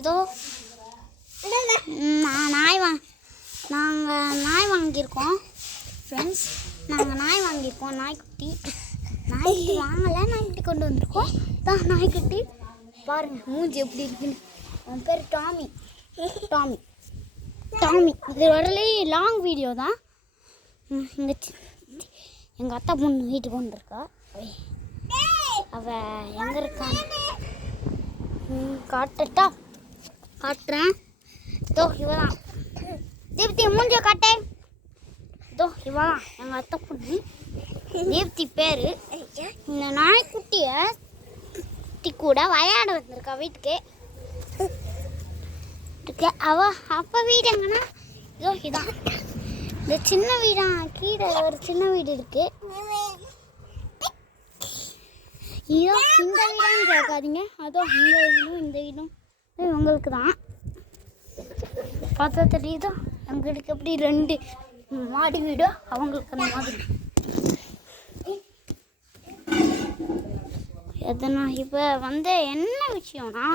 இதோ நாங்கள் நாய் வாங்கியிருக்கோம் ஃப்ரெண்ட்ஸ். நாய்க்குட்டி வாங்கலை, நாய்க்குட்டி கொண்டு வந்திருக்கோம். தான் நாய்க்குட்டி பாருங்கள் மூஞ்சி எப்படி இருக்குன்னு. அவன் பேர் டாமி. இது வரலே லாங் வீடியோ தான். எங்கள் அத்தா பொண்ணு வீட்டுக்கு வந்துருக்கா. அவள் எங்கே இருக்கான்னு காட்டுறேன். இதோ இவதான் தீப்தி, மூஞ்சியை காட்டேன். இதோ இவதான் எங்கள் அத்தை பொண்ணு தீப்தி பேர். இந்த நாய்க்குட்டியை கூட விளையாட வந்திருக்கா வீட்டுக்கு. அப்போ வீடு எங்கன்னா இதோ இதான். இந்த சின்ன வீடா, கீழே ஒரு சின்ன வீடு இருக்கு. இதோ இந்த வீடான்னு கேட்காதீங்க. அதோ இந்த வீடும் உங்களுக்கு தான். பார்த்தா தெரியுதோ எங்களுக்கு எப்படி 2 மாடி வீடோ அவங்களுக்கு அந்த மாதிரி. எதனா இப்போ என்ன விஷயம்னா,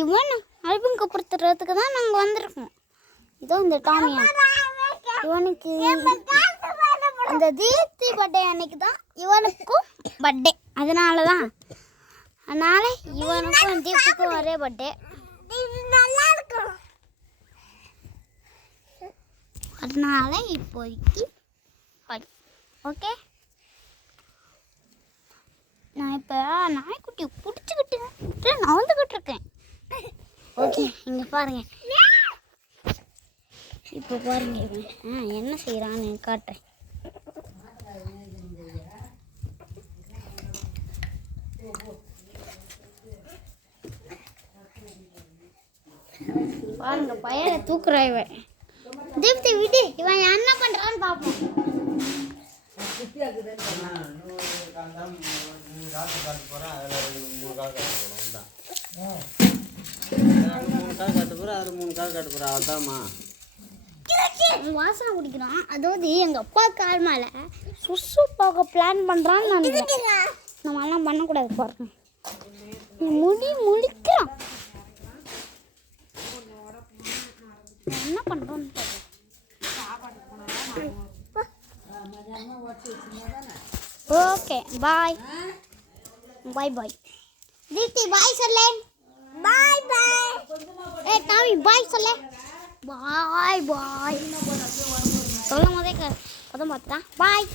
இவன் அல்பங்கப்படுத்துறதுக்கு தான் நாங்கள் வந்திருக்கோம். இதோ இந்த டாமியா, இவனுக்கு அந்த தீப்தி பர்த்டே அன்னைக்கு தான் இவனுக்கும் பர்த்டே. அதனால இவனுக்கும் தீப்திக்கும் ஒரே பர்த்டே. அதனால இப்போதைக்கு ஓகே. நான் இப்போ நாய்க்குட்டி பிடிச்சிக்கிட்டு நவந்துக்கிட்டு இருக்கேன். ஓகே, இங்கே பாருங்க. இப்போ பாருங்க இவன் என்ன செய்கிறான்னு காட்டுறேன். பாருங்க பையனை தூக்குறா இவன். தீப்தி விடு, இவன் என்ன பண்ணுறான்னு பார்ப்போம். வாசனை குடிக்கிறான். அதாவது எங்கள் அப்பா கால் மேலே சுசு போக பிளான் பண்ணுறான்னு நினைக்கிறேன். நம்ம எல்லாம் பண்ணக்கூடாது பாருங்க. முடிக்கிறான். என்ன பண்ணுறோன்னு ஓகே பாய். தீப்தி பாய் சொல்ல. டாமி பாய் சொல்ல. பாய் சொல்லும் போதே பார்த்துட்டா பாய்.